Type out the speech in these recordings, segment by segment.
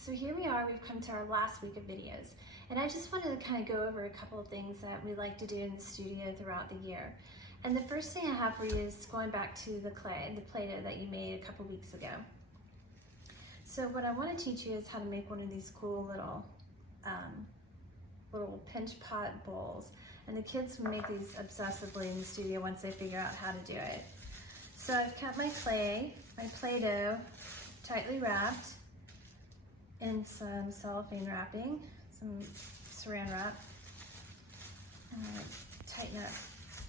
So here we are, we've come to our last week of videos, and I just wanted to kind of go over a couple of things that we like to do in the studio throughout the year. And the first thing I have for you is going back to the clay, the Play-Doh that you made a couple weeks ago. So what I want to teach you is how to make one of these cool little pinch pot bowls. And the kids will make these obsessively in the studio once they figure out how to do it. So I've got my clay, my Play-Doh, tightly wrapped in some cellophane wrapping, some saran wrap. I'm going to tighten up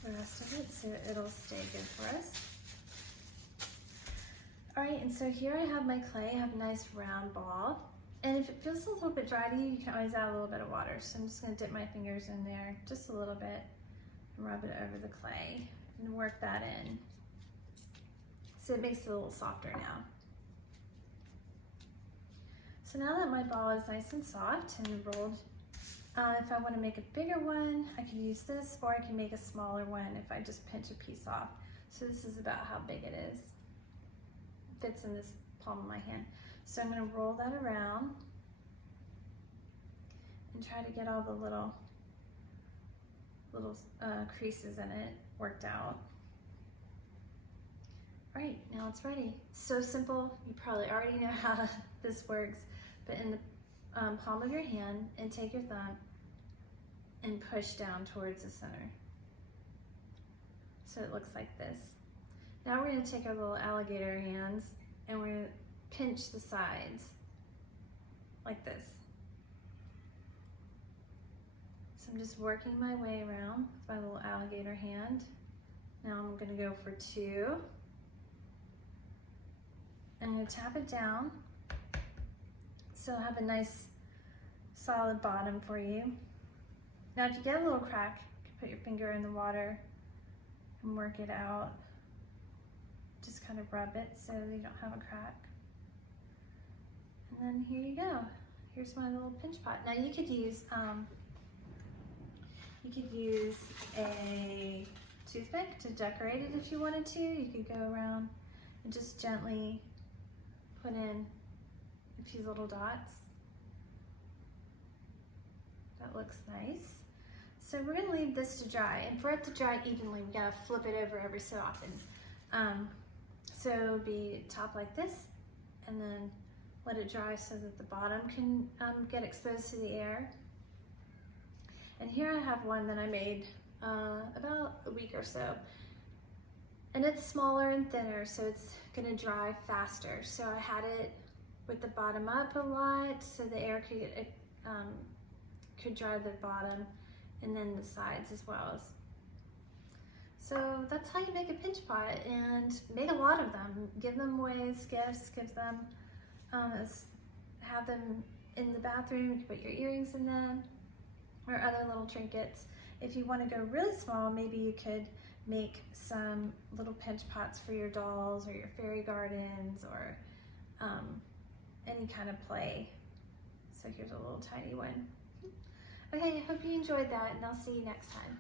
the rest of it so it'll stay good for us. Alright, and so here I have my clay. I have a nice round ball. And if it feels a little bit dry to you, you can always add a little bit of water. So I'm just going to dip my fingers in there just a little bit and rub it over the clay and work that in. So it makes it a little softer now. So now that my ball is nice and soft and rolled, if I want to make a bigger one, I can use this, or I can make a smaller one if I just pinch a piece off. So this is about how big it is. It fits in this palm of my hand. So I'm going to roll that around and try to get all the little creases in it worked out. All right, now it's ready. So simple, you probably already know how this works, but in the palm of your hand, and take your thumb and push down towards the center. So it looks like this. Now we're going to take our little alligator hands and we're going to pinch the sides like this. So I'm just working my way around with my little alligator hand. Now I'm going to go for 2. I'm going to tap it down so I'll have a nice solid bottom for you. Now if you get a little crack, you can put your finger in the water and work it out. Just kind of rub it so you don't have a crack. And then here you go. Here's my little pinch pot. Now you could use a toothpick to decorate it if you wanted to. You could go around and just gently put in a few little dots. That looks nice. So we're going to leave this to dry, and for it to dry evenly, we gotta flip it over every so often. So it'll be top like this, and then let it dry so that the bottom can get exposed to the air. And here I have one that I made about a week or so. And it's smaller and thinner, so it's gonna dry faster. So I had it with the bottom up a lot so the air could dry the bottom and then the sides as well. So that's how you make a pinch pot, and make a lot of them. Give them away as gifts, give them, have them in the bathroom. You can put your earrings in them or other little trinkets. If you want to go really small, maybe you could make some little pinch pots for your dolls or your fairy gardens or any kind of play. So here's a little tiny one. Okay, I hope you enjoyed that, and I'll see you next time.